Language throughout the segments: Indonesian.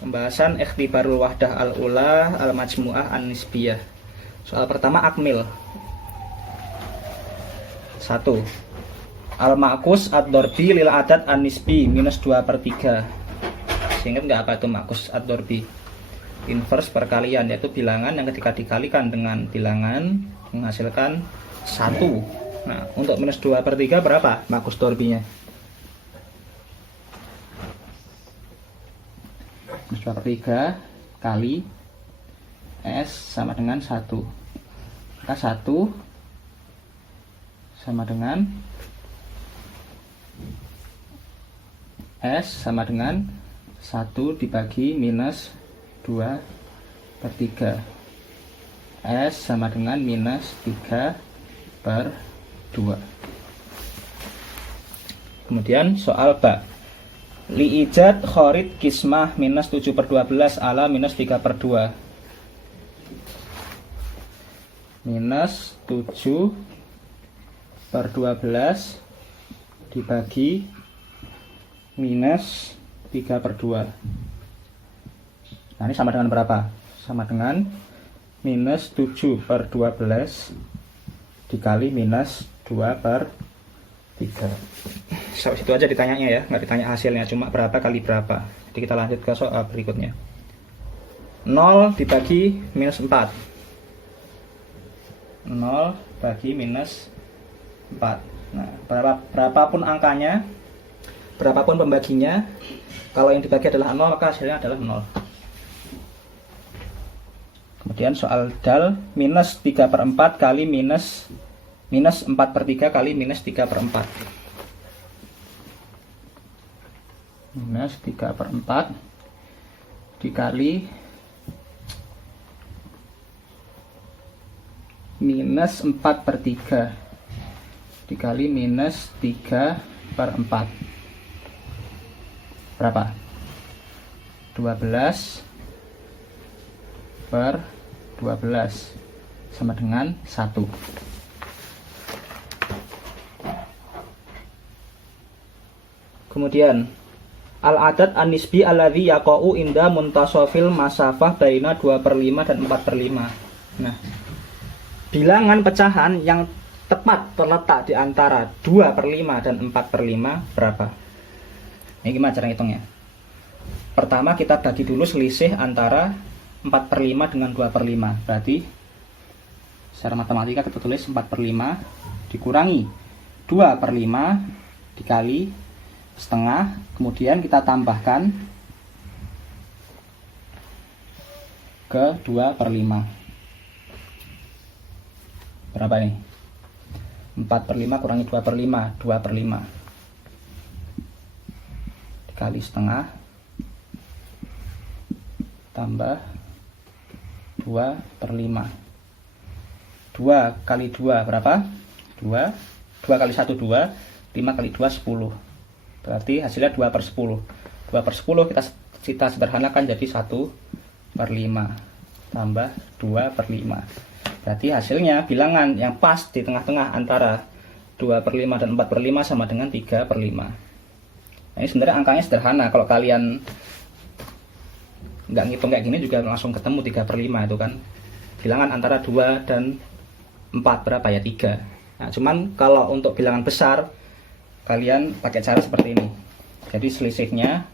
Pembahasan ikhtibarul wahdah al-ula al-majmu'ah an-nisbiyah. Soal pertama akmil. 1. Al-ma'kus ad-dorbi lil adat an-nisbi minus 2/3. Sehingga nggak apa itu ma'kus ad-dorbi? Inverse perkalian, yaitu bilangan yang ketika dikalikan dengan bilangan menghasilkan 1. Nah, untuk minus 2/3 berapa ma'kus dorbinya? Minus 2/3 kali S sama dengan 1. Maka 1 sama dengan S sama dengan 1 dibagi minus 2/3. S sama dengan minus 3/2. Kemudian soal ba. Li'ijad khorid kismah minus 7/12 ala minus 3/2. Minus 7/12 dibagi minus 3/2. Nah, ini sama dengan berapa? Sama dengan minus 7/12 dikali minus 2/3. Sampai situ aja ditanyanya ya, nggak ditanya hasilnya, cuma berapa kali berapa. Jadi kita lanjut ke soal berikutnya. 0 dibagi minus 4. 0 bagi minus 4. Nah, berapapun angkanya, berapapun pembaginya, kalau yang dibagi adalah 0, maka hasilnya adalah 0. Kemudian soal dal, minus 3/4 kali minus 4/3 kali minus 3/4. Minus 3/4 dikali minus 4/3 dikali minus 3/4. Berapa? 12/12 sama dengan 1. Kemudian al-adad an-nisbi alladhi yaqa'u inda muntasofil masafah baina 2/5 dan 4/5. Nah, bilangan pecahan yang tepat terletak di antara 2/5 dan 4/5 berapa? Ini gimana cara hitungnya? Pertama kita bagi dulu selisih antara 4/5 dengan 2/5. Berarti secara matematika kita tulis 4/5 dikurangi 2/5 dikali setengah, kemudian kita tambahkan ke 2/5. Berapa ini? 4/5 kurangi 2/5, 2/5 dikali setengah tambah 2/5. 2 kali 2 berapa? 2. 2 kali 1 2, 5 kali 2 10. Berarti hasilnya 2/10. 2/10 kita sederhanakan jadi 1/5 tambah 2/5. Berarti hasilnya bilangan yang pas di tengah-tengah antara 2/5 dan 4/5 sama dengan 3/5. Nah, ini sebenarnya angkanya sederhana. Kalau kalian nggak ngitung kayak gini juga langsung ketemu 3/5 itu kan. Bilangan antara 2 dan 4 berapa ya? 3. Nah, cuman kalau untuk bilangan besar kalian pakai cara seperti ini. Jadi selisihnya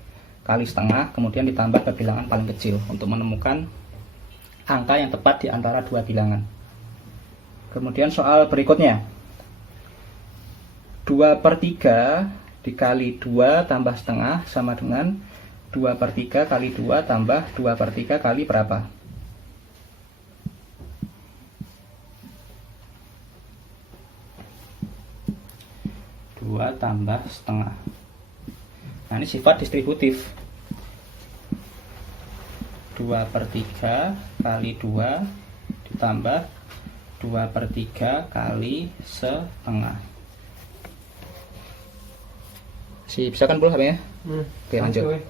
kali setengah, kemudian ditambah ke bilangan paling kecil untuk menemukan angka yang tepat di antara dua bilangan. Kemudian soal berikutnya, 2/3 dikali 2 tambah setengah sama dengan 2/3 kali 2 tambah 2/3 kali berapa? Tambah setengah. Nah, ini sifat distributif. 2/3 kali 2 ditambah 2/3 kali setengah. Bisa kan pul HP-nya? Oke, lanjut.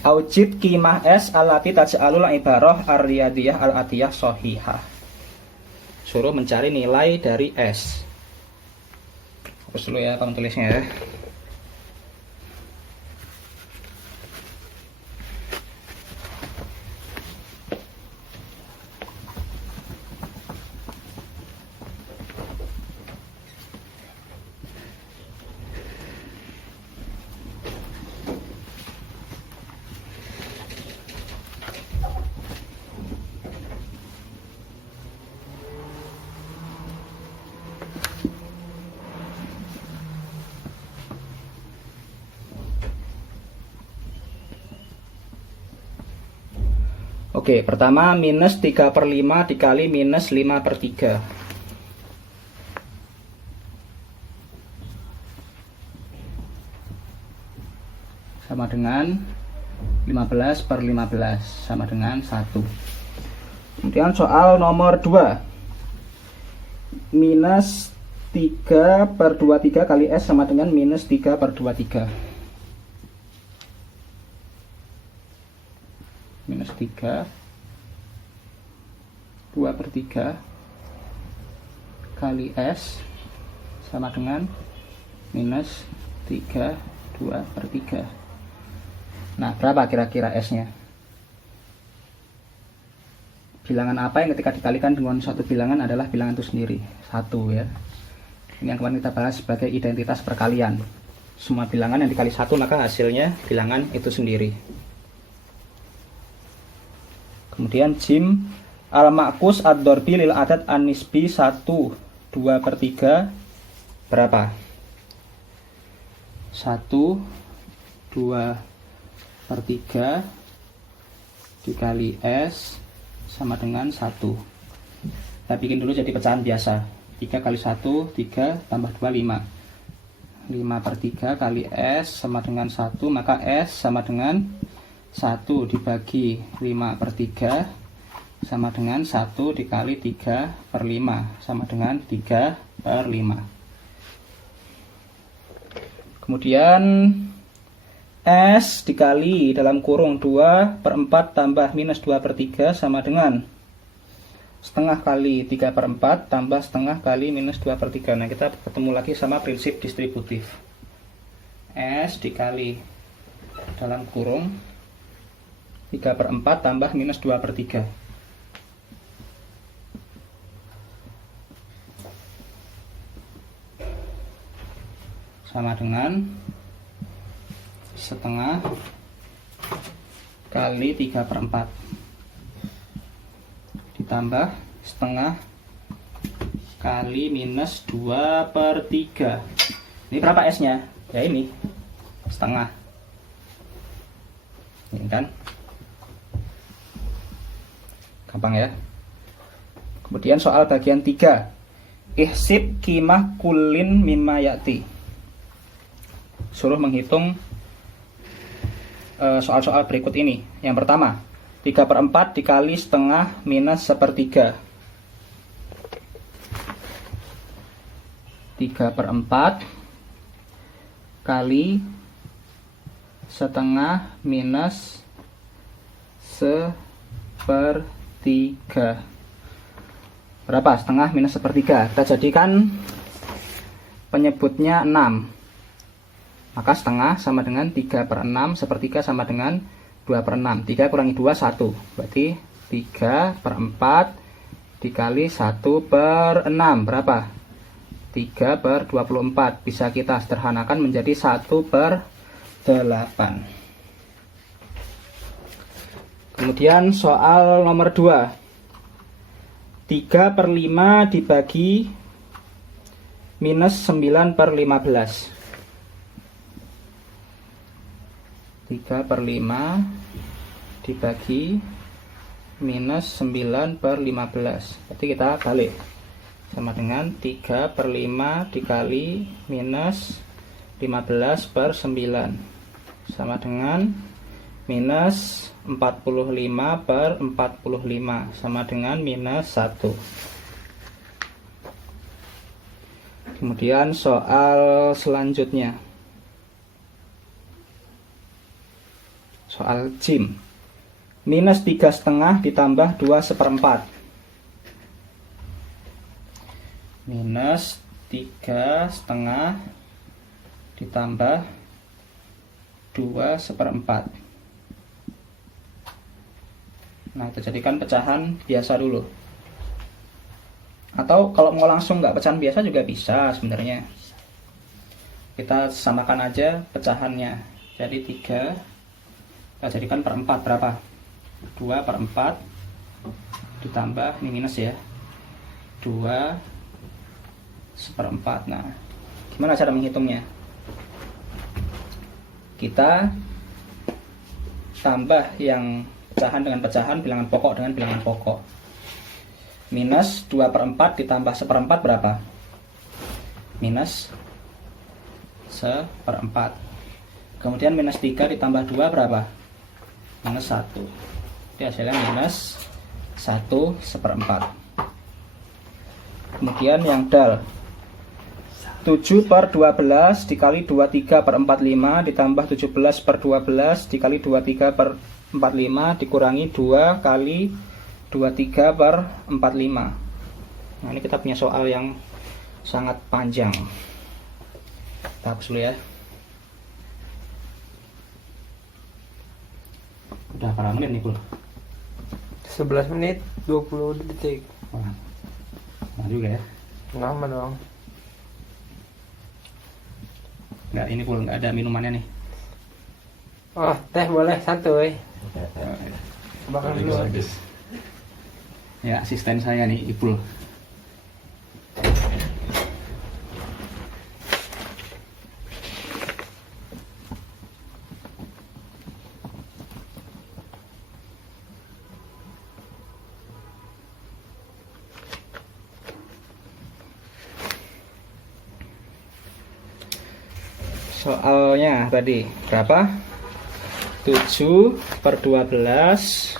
Aujid qimah S allati taj'alul ibarah ar-riyadiyah al-atiyah shahihah. Suruh mencari nilai dari S. Hapus dulu ya kamu tulisnya ya. Oke, pertama minus 3/5 dikali minus 5/3. Sama dengan 15/15 sama dengan 1. Kemudian soal nomor 2. Minus 3/23 kali S sama dengan minus 3/23. Minus 3 2/3 kali S sama dengan minus 3 2/3. Nah, berapa kira-kira S-nya? Bilangan apa yang ketika dikalikan dengan suatu bilangan adalah bilangan itu sendiri? 1 ya. Ini yang kemarin kita bahas sebagai identitas perkalian. Semua bilangan yang dikali 1 maka hasilnya bilangan itu sendiri. Kemudian jim al-ma'kus ad-dorbi lil adat an-nisbi 1 2/3 berapa? 1 2/3 dikali S sama dengan 1. Kita bikin dulu jadi pecahan biasa. 3 kali 1 3 tambah 2 5. 5/3 kali S sama dengan 1, maka S sama dengan 1 dibagi 5/3 sama dengan 1 dikali 3/5 sama dengan 3/5. Kemudian S dikali dalam kurung 2/4 tambah minus 2/3 sama dengan setengah kali 3/4 tambah setengah kali minus 2/3. Nah, kita ketemu lagi sama prinsip distributif. S dikali dalam kurung 3/4 tambah minus 2/3 sama dengan setengah kali 3/4 ditambah setengah kali minus 2/3. Ini berapa S-nya? Ya ini setengah. Ini kan gampang ya. Kemudian soal bagian 3. Ihsib qimah kullin mimma ya'ti. Suruh menghitung soal-soal berikut ini. Yang pertama, 3/4 dikali setengah minus 1/3. 3/4 kali setengah minus 1/3. Berapa setengah minus 1/3? Kita jadikan penyebutnya 6. Maka setengah sama dengan 3/6, 1/3 sama dengan 2/6. 3 kurangi 2, 1. Berarti 3/4 dikali 1/6. Berapa? 3/24. Bisa kita sederhanakan menjadi 1/8. Kemudian soal nomor 2. 3/5 dibagi minus 9/15. 3/5 dibagi minus 9/15. Berarti kita balik. Sama dengan 3/5 dikali minus 15/9. Sama dengan minus 45 per 45 sama dengan minus 1. Kemudian soal selanjutnya, soal JIM. Minus 3,5 ditambah 2/4. Minus 3,5 ditambah 2/4. Nah, kita jadikan pecahan biasa dulu. Atau kalau mau langsung nggak pecahan biasa juga bisa sebenarnya. Kita samakan aja pecahannya. Jadi 3 kita jadikan per 4 berapa? 2/4 ditambah, ini minus ya, 2/4. Nah, gimana cara menghitungnya? Kita tambah yang pecahan dengan pecahan, bilangan pokok dengan bilangan pokok. Minus 2/4 ditambah 1/4 berapa? Minus 1/4. Kemudian minus 3 ditambah 2 berapa? Minus 1. Jadi hasilnya minus 1/4. Kemudian yang dal, 7 per 12 dikali 23/45 ditambah 17 per 12 dikali 23/45 dikurangi 2 kali 23/45. Nah, ini kita punya soal yang sangat panjang. Kita hapus dulu ya. Udah berapa menit nih, Bro? 11 menit 20 detik. Wah, nah juga ya. Lama dong. Nggak, ini Pul, nggak ada minumannya nih. Oh, teh boleh, santuy. Bakal dulu. Ya, asisten saya nih, Ipul. Soalnya tadi berapa? 7 per 12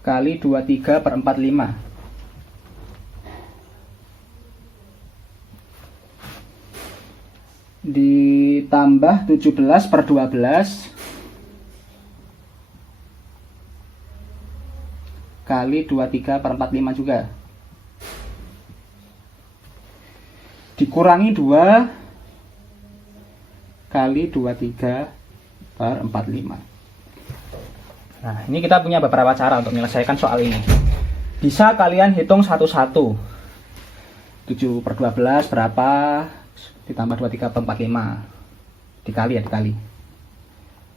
kali 23/45 ditambah 17 per 12 kali 23/45 juga dikurangi 2 kali 23/45. Nah, ini kita punya beberapa cara untuk menyelesaikan soal ini. Bisa kalian hitung satu-satu. 7 per 12 berapa? Ditambah 23/45. Dikali ya, dikali.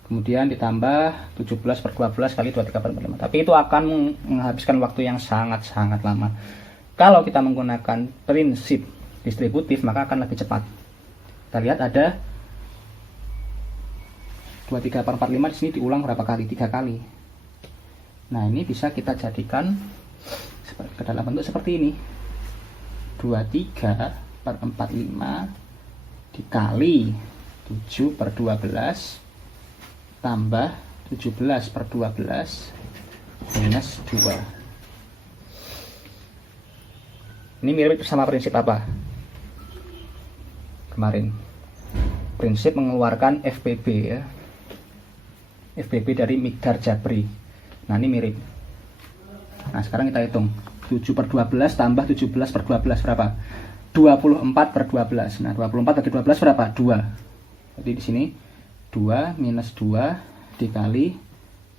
Kemudian ditambah 17 per 12 kali 23/45. Tapi itu akan menghabiskan waktu yang sangat-sangat lama. Kalau kita menggunakan prinsip distributif, maka akan lebih cepat. Kita lihat ada 23/45 di sini diulang berapa kali? 3 kali. Nah, ini bisa kita jadikan ke dalam bentuk seperti ini. 23/45 dikali 7 per 12 tambah 17 per 12 minus 2. Ini mirip sama prinsip apa? Kemarin prinsip mengeluarkan FPB ya, FPB dari miqdar jabri. Nah, ini mirip. Nah, sekarang kita hitung 7 per 12 tambah 17 per 12 berapa? 24 per 12. Nah, 24 bagi 12 berapa? 2. Jadi di sini 2 minus 2 dikali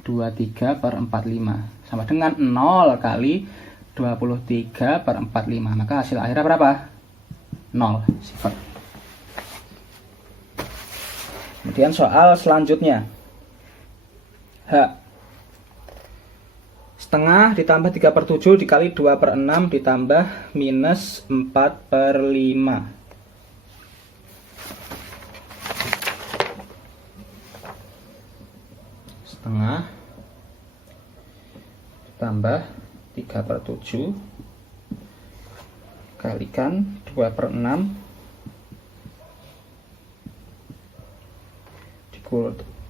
23/45 sama dengan 0 kali 23/45. Maka hasil akhirnya berapa? 0, 0. Kemudian soal selanjutnya, H, setengah ditambah 3/7 dikali 2/6 ditambah minus 4/5. Setengah ditambah 3/7 kalikan 2/6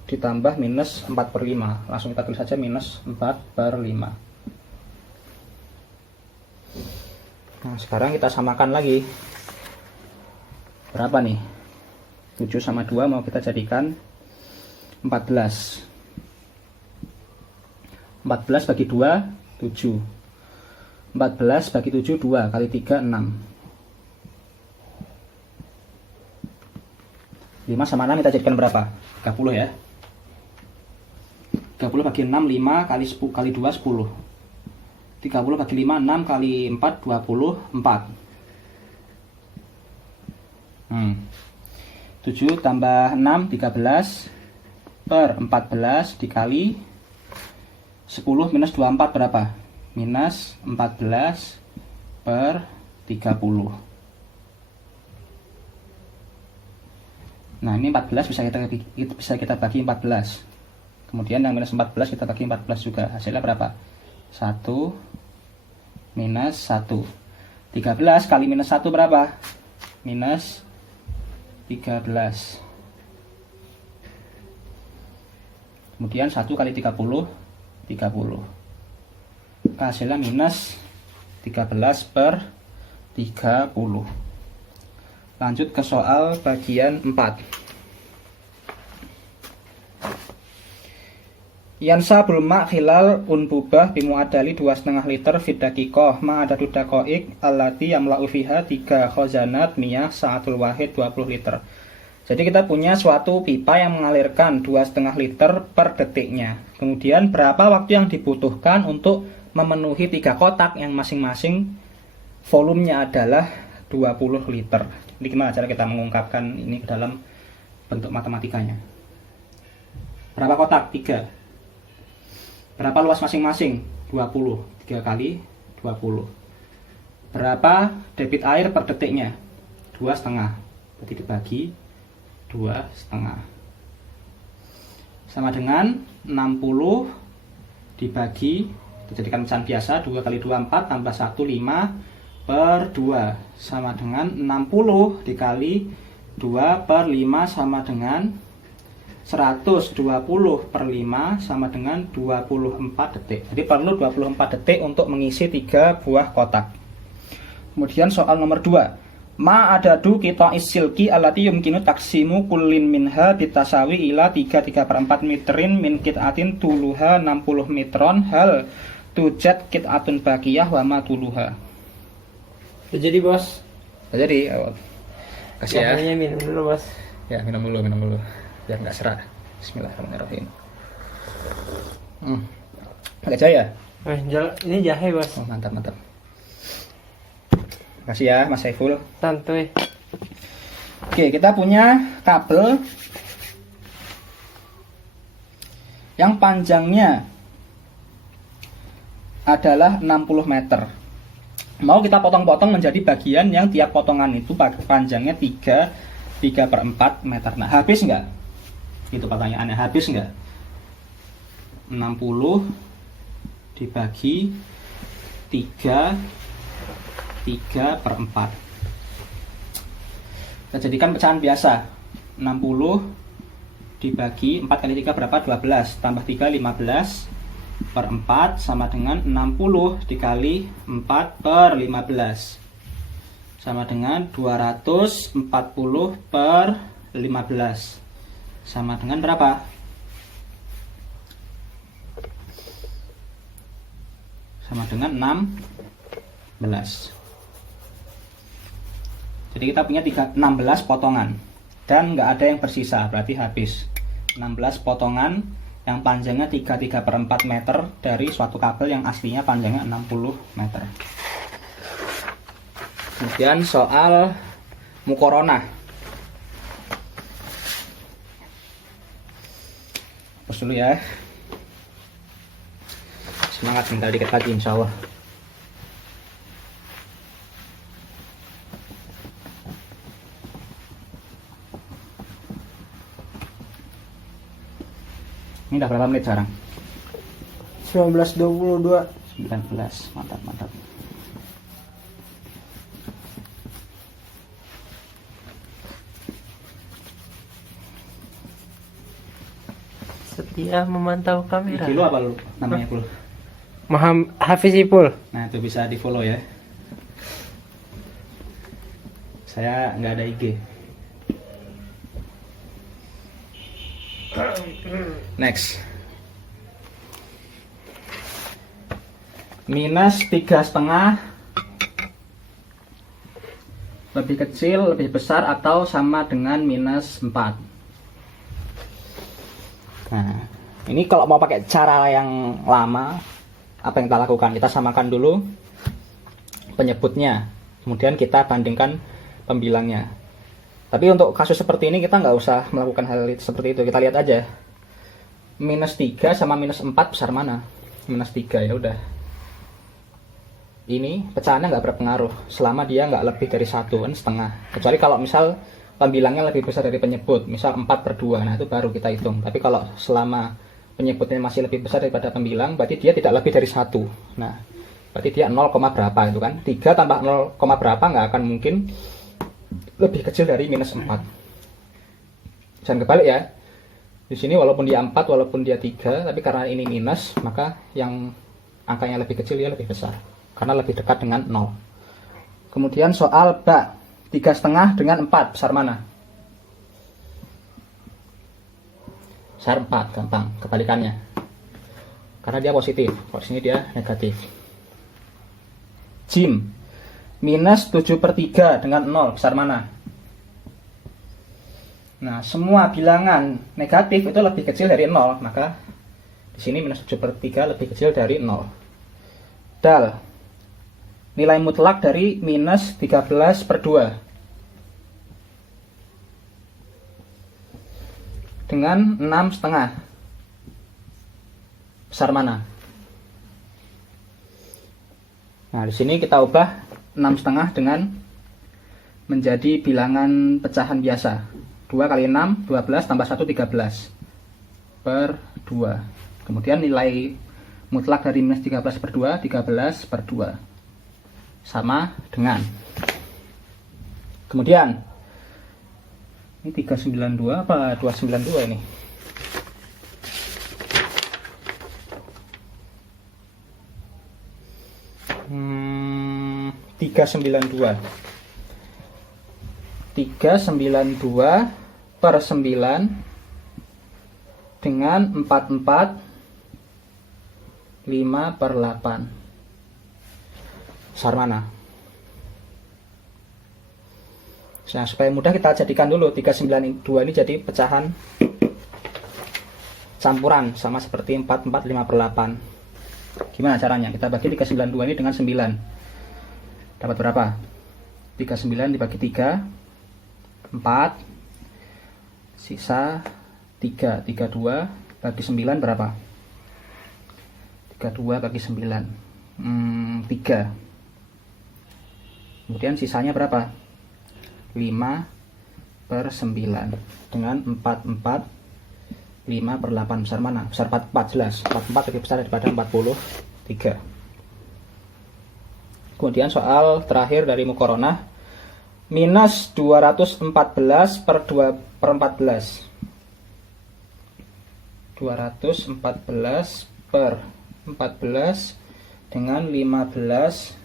ditambah minus 4/5. Langsung kita tulis saja minus 4/5. Nah, sekarang kita samakan lagi. Berapa nih? 7 sama 2 mau kita jadikan 14. 14 bagi 2, 7. 14 bagi 7, 2. Kali 3, 6. 5 sama 6 kita jadikan berapa? 30 ya. 30 bagi 6, 5 kali 10, kali 2, 10. 30 bagi 5, 6 kali 4, 24. 7 tambah 6, 13 per 14 dikali 10 minus 24 berapa? Minus 14 per 30. Nah, ini 14 bisa kita bagi 14. Kemudian yang minus 14 kita bagi 14 juga. Hasilnya berapa? 1 minus 1. 13 kali minus 1 berapa? Minus 13. Kemudian 1 kali 30, 30. Hasilnya minus 13 per 30. Lanjut ke soal bagian 4. Yansabul ma' khilal unbubah bimuadali 2,5 liter fidakikoh ma'adadu dakoik allati yamla'u fiha 3 khozanat miyah sa'atul wahid 20 liter. Jadi kita punya suatu pipa yang mengalirkan 2,5 liter per detiknya. Kemudian berapa waktu yang dibutuhkan untuk memenuhi 3 kotak yang masing-masing volumenya adalah 20 liter. Jadi gimana cara kita mengungkapkan ini ke dalam bentuk matematikanya? Berapa kotak? 3. Berapa luas masing-masing? 20. 3 kali 20. Berapa debit air per detiknya? 2,5. Berarti dibagi 2,5. Sama dengan 60 dibagi, dijadikan pecahan biasa, 2 kali 2, 4, tambah 1, 5 per 2. Sama dengan 60 dikali 2 per 5 sama dengan 120 per 5 sama dengan 24 detik. Jadi perlu 24 detik untuk mengisi 3 buah kotak. Kemudian soal nomor 2. Ma adadu kita isilki alati yumkinu taksimu kullin minha bitasawi ila 3/4 meterin min kit'atin tuluha 60 metron hal tujat kit'atun bakiyah wa ma tuluha. Jadi bos. Jadi kasih ya. Minum dulu bos. Ya, minum dulu biar nggak serak. Bismillahirrahmanirrahim. Pakai jahe ya? Ini jahe bos. Oh, mantap. Kasih ya Mas Saiful. Santuy. Oke, kita punya kabel yang panjangnya adalah 60 meter. Mau kita potong-potong menjadi bagian yang tiap potongan itu panjangnya 3/4 meter. Nah, habis nggak? Itu pertanyaannya, habis nggak? 60 dibagi 3/4. Kita jadikan pecahan biasa. 60 dibagi 4 kali 3 berapa? 12. Tambah 3, 15 per 4 sama dengan 60 dikali 4 per 15 sama dengan 240 per 15 sama dengan berapa? Sama dengan 16. Jadi kita punya 16 potongan dan nggak ada yang bersisa, berarti habis. 16 potongan yang panjangnya 3/4 meter dari suatu kabel yang aslinya panjangnya 60 meter. Kemudian soal mukoronah. Terus dulu ya. Semangat, tinggal dikit lagi insya Allah. Ini udah berapa menit sekarang? 19:22. 19, mantap. Dia memantau kamera. IG lu apa lu namanya, Pul? Hafiz Ipul. Nah, itu bisa di follow ya. Saya nggak ada IG. Next. Minus 3,5 lebih kecil, lebih besar, atau sama dengan minus 4. Nah, ini kalau mau pakai cara yang lama, apa yang kita lakukan? Kita samakan dulu penyebutnya, kemudian kita bandingkan pembilangnya. Tapi untuk kasus seperti ini kita nggak usah melakukan hal seperti itu. Kita lihat aja. Minus 3 sama minus 4 besar mana? Minus 3, ya udah. Ini pecahannya nggak berpengaruh selama dia nggak lebih dari 1 kan setengah. Kecuali kalau misal pembilangnya lebih besar dari penyebut, misal 4/2, nah itu baru kita hitung. Tapi kalau selama penyebutnya masih lebih besar daripada pembilang, berarti dia tidak lebih dari 1. Nah, berarti dia 0, berapa itu kan. 3 tambah 0, berapa nggak akan mungkin lebih kecil dari minus 4. Jangan kebalik ya. Di sini walaupun dia 4, walaupun dia 3, tapi karena ini minus, maka yang angkanya lebih kecil dia lebih besar. Karena lebih dekat dengan 0. Kemudian soal bak, 3,5 dengan 4, besar mana? Besar 4, gampang, kebalikannya. Karena dia positif, kalau sini dia negatif. Jim, minus 7/3 dengan 0, besar mana? Nah, semua bilangan negatif itu lebih kecil dari 0, maka di sini minus 7/3 lebih kecil dari 0. Dal, nilai mutlak dari minus 13/2 dengan 6,5, besar mana? Nah, di sini kita ubah 6,5 dengan menjadi bilangan pecahan biasa. 2 kali 6, 12, tambah 1, 13/2. Kemudian nilai mutlak dari minus 13/2, 13/2. Sama dengan. Kemudian, ini 392 apa 292 ini? Hmm, 392 per 9 dengan 44 5/8. Besar mana? Nah, supaya mudah kita jadikan dulu 392 ini jadi pecahan campuran sama seperti 44 5/8. Gimana caranya? Kita bagi 392 ini dengan 9. Dapat berapa? 39 dibagi 3, 4. Sisa 3, 32 bagi 9 berapa? 32 bagi 9, 3. Kemudian sisanya berapa? 5/9 dengan 44 5/8. Besar mana? Besar 44, jelas 44 lebih besar daripada 43. Kemudian soal terakhir dari muqaronah, minus 214 per 14. 214 per 14 dengan 15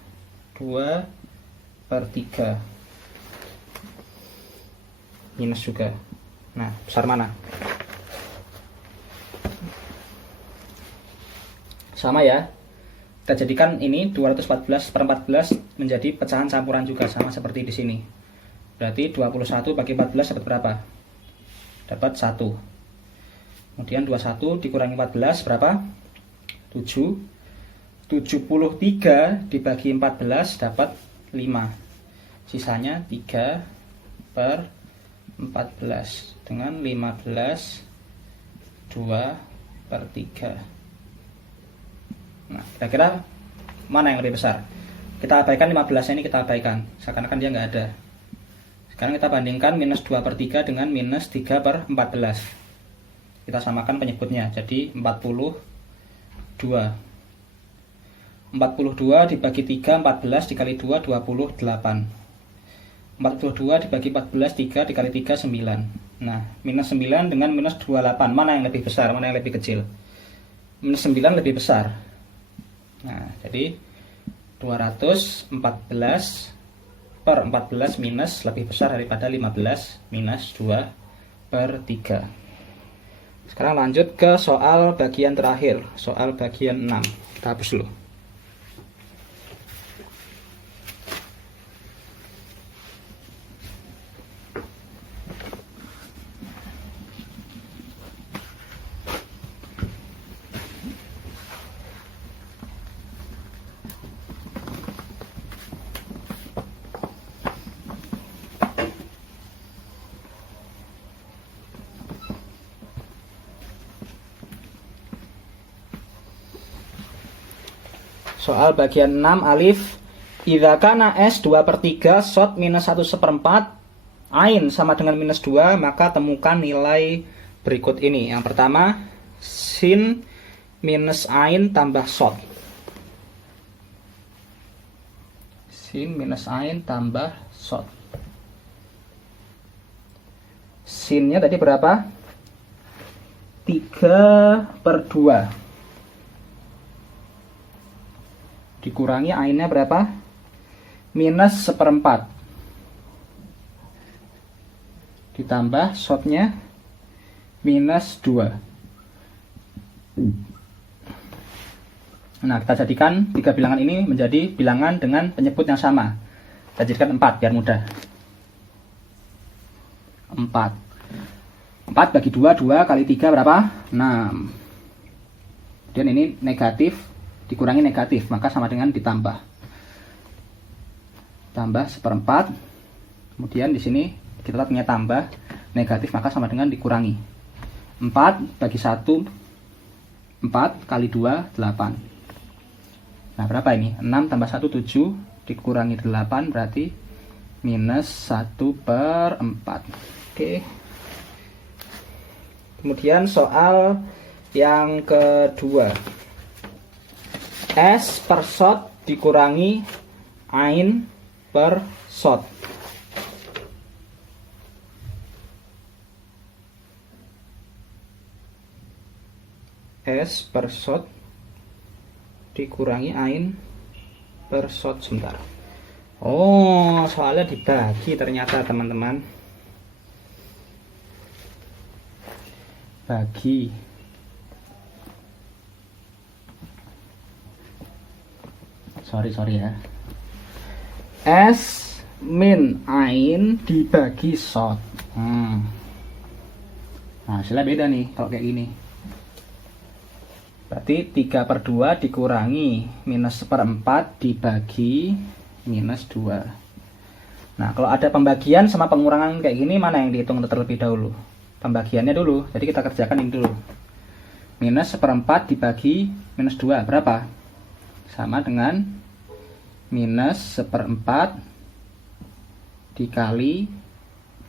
2/3. Minus juga. Nah, besar mana? Sama ya. Kita jadikan ini 214 per 14 menjadi pecahan campuran juga, sama seperti di sini. Berarti 21 bagi 14 dapat berapa? Dapat 1. Kemudian 21 dikurangi 14 berapa? 7. 73 dibagi 14 dapat 5. Sisanya 3/14 dengan 15 2/3. Nah, kira-kira mana yang lebih besar? Kita abaikan 15 ini, kita abaikan seakan-akan dia nggak ada. Sekarang kita bandingkan minus 2/3 dengan minus 3/14. Kita samakan penyebutnya, jadi 42. 42 dibagi 3, 14 dikali 2, 28. 42 dibagi 14, 3 dikali 3, 9. Nah, minus 9 dengan minus 28. Mana yang lebih besar, mana yang lebih kecil? Minus 9 lebih besar. Nah, jadi 214 per 14 minus lebih besar daripada 15 minus 2 per 3. Sekarang lanjut ke soal bagian terakhir, soal bagian 6. Kita hapus dulu. Soal bagian 6 alif. Idza kana S 2/3 shot minus 1/4 Ain sama dengan minus 2, maka temukan nilai berikut ini. Yang pertama, sin minus Ain tambah shot. Sin minus Ain tambah shot. Sinnya tadi berapa? 3/2 dikurangi ainnya berapa? Minus 1/4 ditambah shotnya minus 2. Nah, kita jadikan tiga bilangan ini menjadi bilangan dengan penyebut yang sama. Kita jadikan 4 biar mudah. 4 bagi 2, 2 kali 3 berapa? 6. Kemudian ini negatif dikurangi negatif, maka sama dengan ditambah. Tambah 1/4. Kemudian di sini kita punya tambah negatif, maka sama dengan dikurangi. 4 bagi 1, 4 kali 2, 8. Nah, berapa ini? 6 tambah 1, 7 dikurangi 8 berarti minus 1/4. Oke. Kemudian soal yang kedua. S per shot dikurangi Ain per shot. S per shot dikurangi Ain per shot. Sebentar. Oh, soalnya dibagi ternyata teman-teman. Bagi. Sorry ya. S min Ain dibagi shot. Nah, hasilnya beda nih kalau kayak gini. Berarti 3/2 dikurangi minus 1/4 dibagi minus 2. Nah, kalau ada pembagian sama pengurangan kayak gini, mana yang dihitung terlebih dahulu? Pembagiannya dulu. Jadi kita kerjakan ini dulu. Minus 1/4 dibagi minus 2 berapa? Sama dengan minus 1/4 dikali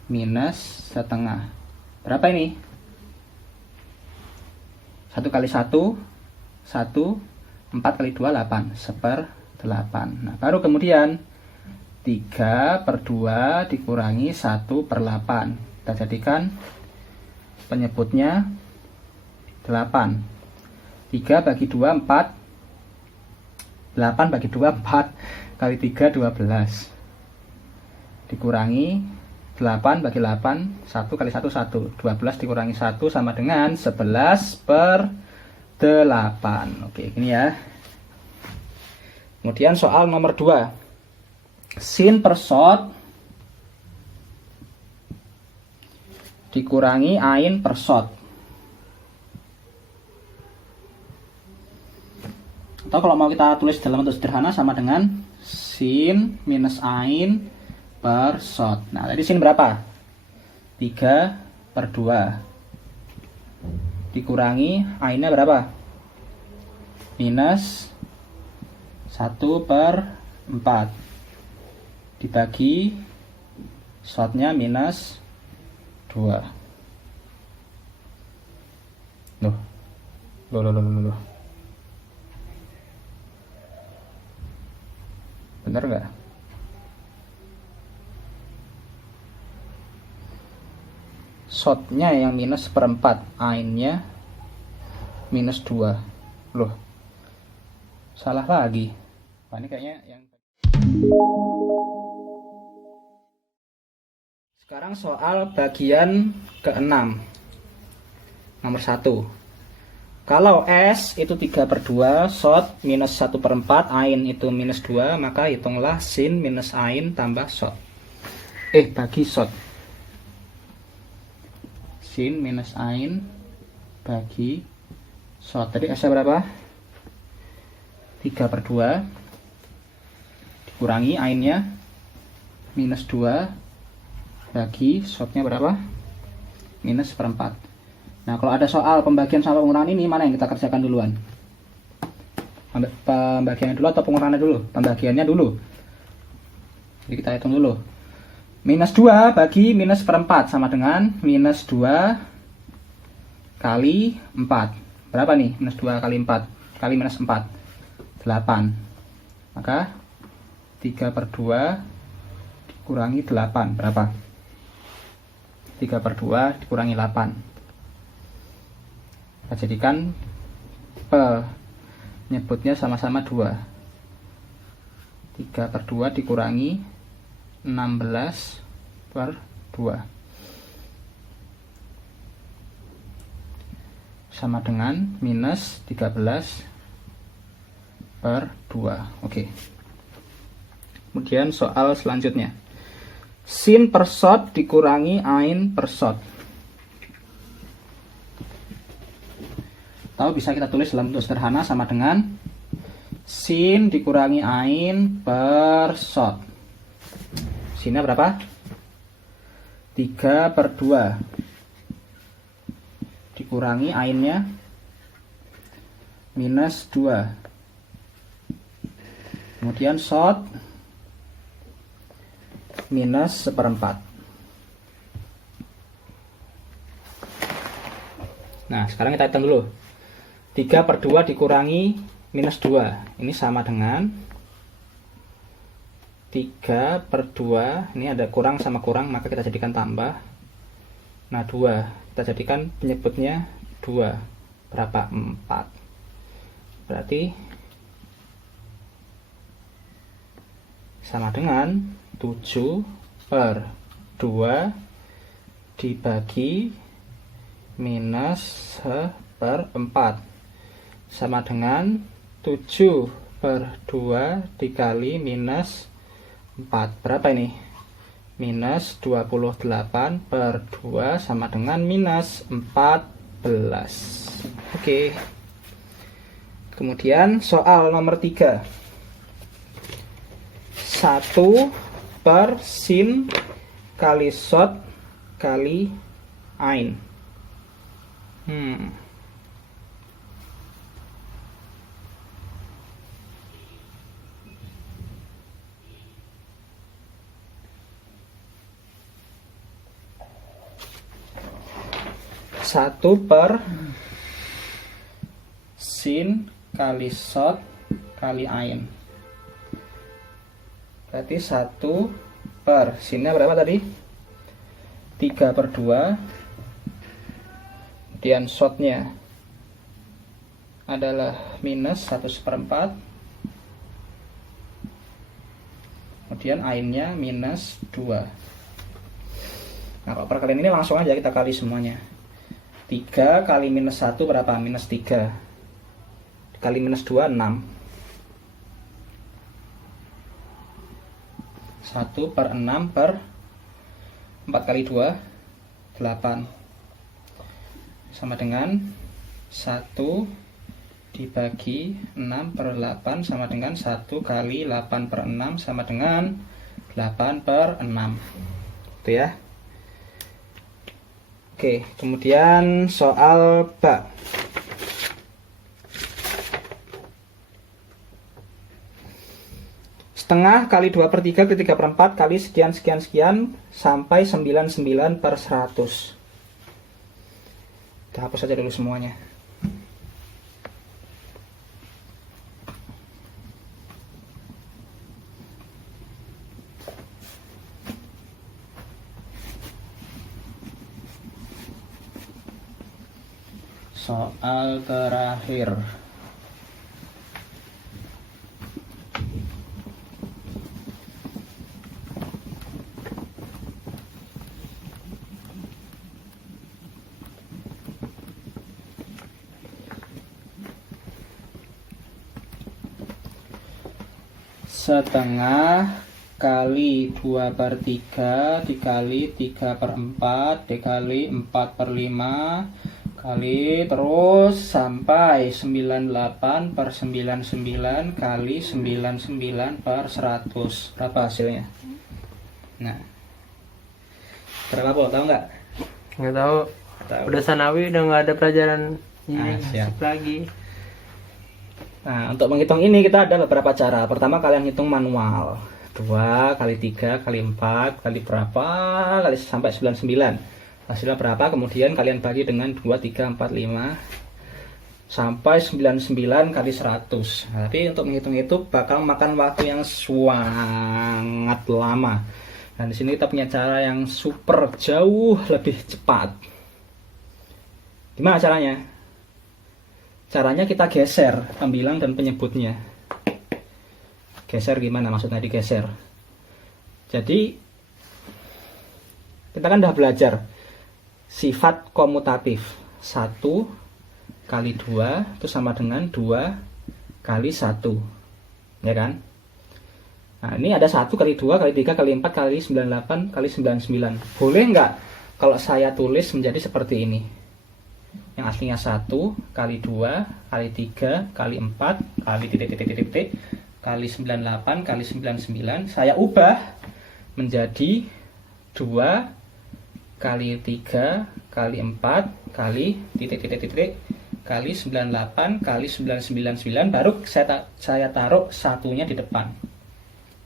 minus setengah. Berapa ini? 1 kali 1, 1, 4 kali 2, 8. 1/8. Nah, baru kemudian 3/2 dikurangi 1/8. Kita jadikan penyebutnya 8. 3 bagi 2, 4. 8 bagi 2, 4 kali 3, 12 dikurangi 8 bagi 8, 1 kali 1, 1 12 dikurangi 1 sama dengan 11/8. Oke, gini ya. Kemudian soal nomor 2. Sin per shot dikurangi Ain per shot. Atau kalau mau kita tulis dalam bentuk sederhana sama dengan sin minus Ain per shot. Nah, tadi sin berapa? 3/2 dikurangi Ainnya berapa? Minus 1/4 dibagi shotnya minus 2. Loh. Bener nggak? shotnya yang minus seperempat, ainnya minus 2. Loh, salah lagi. Wah, ini kayaknya yang... Sekarang soal bagian ke-6 nomor 1. Kalau S itu 3/2, shot minus 1/4, ain itu minus 2, maka hitunglah sin minus ain tambah shot. Bagi shot. Sin minus ain bagi shot. Tadi S-nya berapa? 3/2 dikurangi ainnya minus 2 bagi shotnya berapa? Minus seperempat. Nah, kalau ada soal pembagian sama pengurangan ini, mana yang kita kerjakan duluan? Pembagiannya dulu atau pengurangannya dulu? Pembagiannya dulu. Jadi kita hitung dulu. Minus 2 bagi minus seperempat sama dengan minus 2 kali 4. Berapa nih? Minus 2 kali 4 kali minus 4. 8. Maka 3/2 dikurangi 8. Berapa? 3/2 dikurangi 8. Kita jadikan penyebutnya sama-sama 2. 3/2 dikurangi 16/2 sama dengan minus 13/2. Oke. Kemudian soal selanjutnya. Sin per shot dikurangi ain per shot. Atau bisa kita tulis dalam bentuk sederhana sama dengan sin dikurangi ain per shot. Sinnya berapa? 3/2 dikurangi ainnya minus 2. Kemudian shot minus seperempat. Nah, sekarang kita hitung dulu. 3/2 dikurangi minus 2. Ini sama dengan 3/2. Ini ada kurang sama kurang, maka kita jadikan tambah. Nah, 2. Kita jadikan penyebutnya 2. Berapa? 4. Berarti sama dengan 7/2 dibagi minus seperempat sama dengan 7/2 dikali minus 4. Berapa ini? Minus 28/2 sama dengan minus 14. Oke. Kemudian soal nomor 3. 1 per sin kali shot kali ain. 1 per sin kali shot kali ain. Berarti 1 per sinnya berapa tadi? 3/2. Kemudian shotnya adalah minus 1/4. Kemudian ainnya minus 2. Nah, kalau perkalian ini langsung aja kita kali semuanya. 3 kali minus 1 berapa? Minus 3. Kali minus 2, 6. 1/6/4 kali 2, 8. Sama dengan 1 dibagi 6/8 sama dengan 1 kali 8/6 sama dengan 8/6. Itu ya. Oke, kemudian soal bak. Setengah kali 2/3 kali 3/4 kali sekian sekian sekian sampai 99/100. Kita hapus saja dulu semuanya. Soal terakhir. Setengah kali 2/3 dikali 3/4 dikali 4/5 kali terus sampai 98/99 kali 99/100. Berapa hasilnya? Nah, berapa po? Tahu nggak? Nggak tahu. Tahu. Udah sanawi udah nggak ada pelajaran siap. lagi. Nah, untuk menghitung ini kita ada beberapa cara. Pertama, kalian hitung manual. 2 kali 3 kali 4 kali berapa kali sampai 99. Hasilnya berapa? Kemudian kalian bagi dengan 2, 3, 4, 5 sampai 99 kali 100. Nah, tapi untuk menghitung itu bakal makan waktu yang sangat lama. Dan di sini kita punya cara yang super jauh lebih cepat. Gimana caranya? Caranya kita geser pembilang dan penyebutnya. Geser gimana maksudnya digeser? Jadi kita kan udah belajar sifat komutatif. 1 kali 2 itu sama dengan 2 kali 1. Ya kan? Nah, ini ada 1 kali 2 kali 3 kali 4 kali 98 kali 99. Boleh nggak kalau saya tulis menjadi seperti ini? Yang aslinya 1 kali 2 kali 3 kali 4 kali titik kali 98 kali 99 saya ubah menjadi 2 kali 3 kali 4 kali titik kali 98 kali 999 baru saya taruh satunya di depan.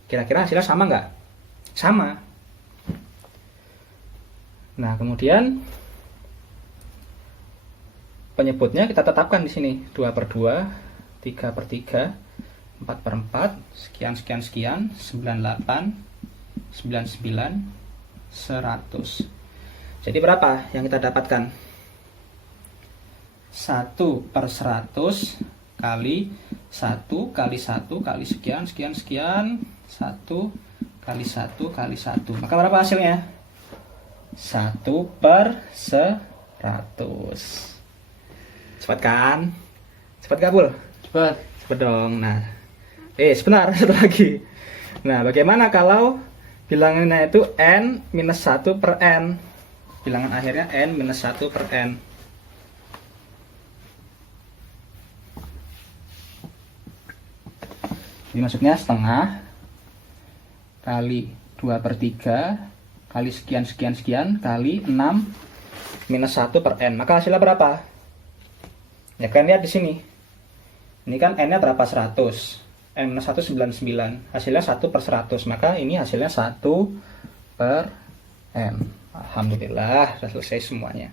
Kira-kira hasilnya sama nggak? Sama. Nah, kemudian penyebutnya kita tetapkan di sini 2/2, 3/3, 4/4, sekian, 98, 99, 100. Jadi berapa yang kita dapatkan? 1/100 kali 1 kali 1 kali sekian, 1 kali 1 kali 1. Maka berapa hasilnya? 1/100. Cepat kan? Cepat gak, Bul? Cepat. Cepat dong. Nah, sebentar, satu lagi. Nah, bagaimana kalau bilangannya itu n-1/n? Bilangan akhirnya n-1/n. Jadi maksudnya setengah kali 2/3 kali sekian kali 6-1/n. Maka hasilnya berapa? Ya kan, lihat di sini. Ini kan n-nya berapa? 100. N-1 99. Hasilnya 1/100. Maka ini hasilnya 1/n. Alhamdulillah, sudah selesai semuanya.